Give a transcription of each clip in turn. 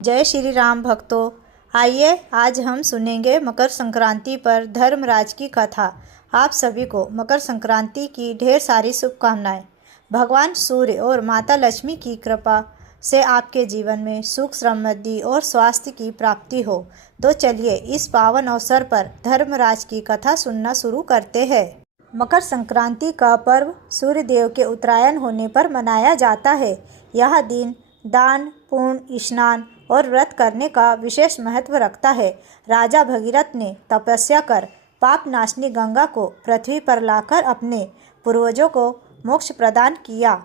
जय श्री राम भक्तों। आइए आज हम सुनेंगे मकर संक्रांति पर धर्मराज की कथा। आप सभी को मकर संक्रांति की ढेर सारी शुभकामनाएं। भगवान सूर्य और माता लक्ष्मी की कृपा से आपके जीवन में सुख समृद्धि और स्वास्थ्य की प्राप्ति हो। तो चलिए इस पावन अवसर पर धर्मराज की कथा सुनना शुरू करते हैं। मकर संक्रांति का पर्व सूर्य देव के उत्तरायण होने पर मनाया जाता है। यह दिन दान, पुण्य, स्नान और व्रत करने का विशेष महत्व रखता है। राजा भगीरथ ने तपस्या कर पाप नाशनी गंगा को पृथ्वी पर लाकर अपने पूर्वजों को मोक्ष प्रदान किया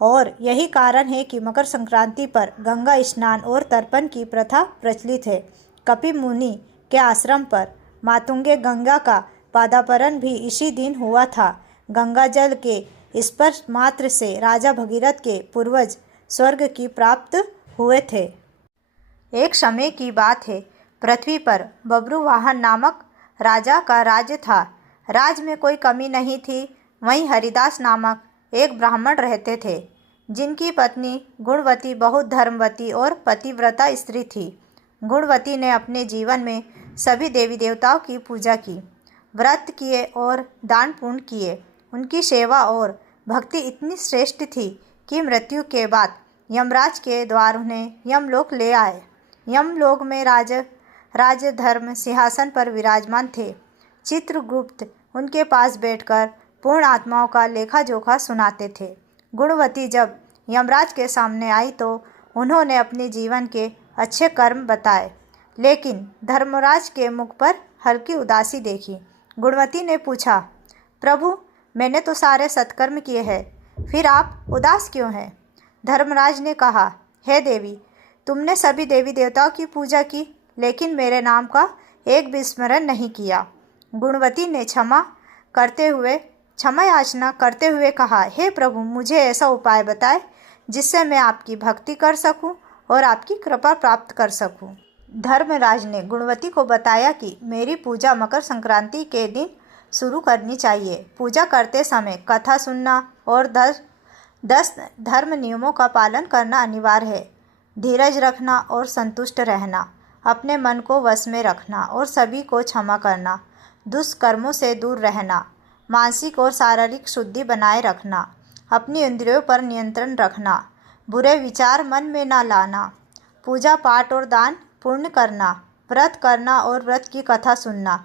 और यही कारण है कि मकर संक्रांति पर गंगा स्नान और तर्पण की प्रथा प्रचलित है। कपिल मुनि के आश्रम पर मातुंगे गंगा का पादापरण भी इसी दिन हुआ था। गंगा जल के स्पर्श मात्र से राजा भगीरथ के पूर्वज स्वर्ग की प्राप्त हुए थे। एक समय की बात है, पृथ्वी पर बब्रुवाहन नामक राजा का राज्य था। राज में कोई कमी नहीं थी। वहीं हरिदास नामक एक ब्राह्मण रहते थे, जिनकी पत्नी गुणवती बहुत धर्मवती और पतिव्रता स्त्री थी। गुणवती ने अपने जीवन में सभी देवी देवताओं की पूजा की, व्रत किए और दान पुण्य किए। उनकी सेवा और भक्ति इतनी श्रेष्ठ थी कि मृत्यु के बाद यमराज के द्वार उन्हें यमलोक ले आए। यमलोक में राज धर्म सिंहासन पर विराजमान थे। चित्रगुप्त उनके पास बैठकर पूर्ण आत्माओं का लेखा जोखा सुनाते थे। गुणवती जब यमराज के सामने आई तो उन्होंने अपने जीवन के अच्छे कर्म बताए, लेकिन धर्मराज के मुख पर हल्की उदासी देखी। गुणवती ने पूछा, प्रभु, मैंने तो सारे सत्कर्म किए हैं, फिर आप उदास क्यों हैं? धर्मराज ने कहा, हे देवी, तुमने सभी देवी देवताओं की पूजा की, लेकिन मेरे नाम का एक भी स्मरण नहीं किया। गुणवती ने क्षमा याचना करते हुए कहा, हे प्रभु, मुझे ऐसा उपाय बताए जिससे मैं आपकी भक्ति कर सकूं और आपकी कृपा प्राप्त कर सकूं। धर्मराज ने गुणवती को बताया कि मेरी पूजा मकर संक्रांति के दिन शुरू करनी चाहिए। पूजा करते समय कथा सुनना और 10 धर्म नियमों का पालन करना अनिवार्य है। धीरज रखना और संतुष्ट रहना, अपने मन को वश में रखना और सभी को क्षमा करना, दुष्कर्मों से दूर रहना, मानसिक और शारीरिक शुद्धि बनाए रखना, अपनी इंद्रियों पर नियंत्रण रखना, बुरे विचार मन में न लाना, पूजा पाठ और दान पुण्य करना, व्रत करना और व्रत की कथा सुनना,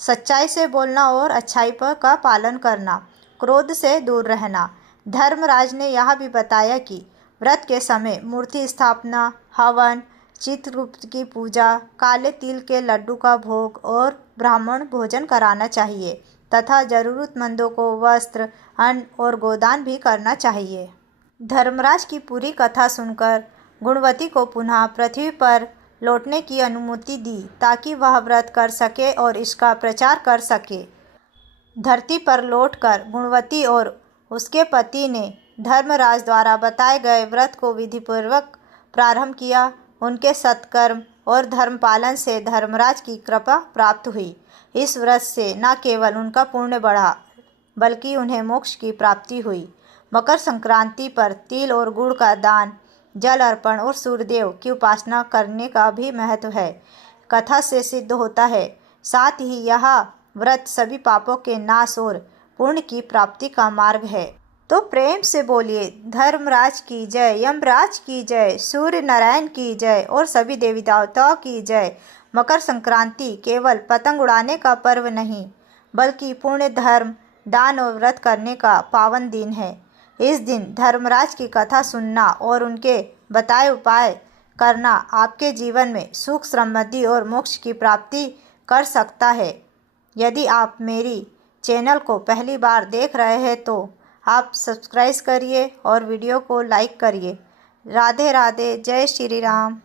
सच्चाई से बोलना और अच्छाई का पालन करना, क्रोध से दूर रहना। धर्मराज ने यह भी बताया कि व्रत के समय मूर्ति स्थापना, हवन, चित्रगुप्त की पूजा, काले तिल के लड्डू का भोग और ब्राह्मण भोजन कराना चाहिए तथा जरूरतमंदों को वस्त्र, अन्न और गोदान भी करना चाहिए। धर्मराज की पूरी कथा सुनकर गुणवती को पुनः पृथ्वी पर लौटने की अनुमति दी ताकि वह व्रत कर सके और इसका प्रचार कर सके। धरती पर लौटकर गुणवती और उसके पति ने धर्मराज द्वारा बताए गए व्रत को विधिपूर्वक प्रारंभ किया। उनके सत्कर्म और धर्म पालन से धर्मराज की कृपा प्राप्त हुई। इस व्रत से न केवल उनका पुण्य बढ़ा, बल्कि उन्हें मोक्ष की प्राप्ति हुई। मकर संक्रांति पर तिल और गुड़ का दान, जल अर्पण और सूर्यदेव की उपासना करने का भी महत्व है, कथा से सिद्ध होता है। साथ ही यह व्रत सभी पापों के नाश और पुण्य की प्राप्ति का मार्ग है। तो प्रेम से बोलिए, धर्मराज की जय, यमराज की जय, सूर्य नारायण की जय और सभी देवी देवताओं की जय। मकर संक्रांति केवल पतंग उड़ाने का पर्व नहीं, बल्कि पुण्य, धर्म, दान और व्रत करने का पावन दिन है। इस दिन धर्मराज की कथा सुनना और उनके बताए उपाय करना आपके जीवन में सुख, समृद्धि और मोक्ष की प्राप्ति कर सकता है। यदि आप मेरी चैनल को पहली बार देख रहे हैं तो आप सब्सक्राइब करिए और वीडियो को लाइक करिए। राधे राधे, जय श्री राम।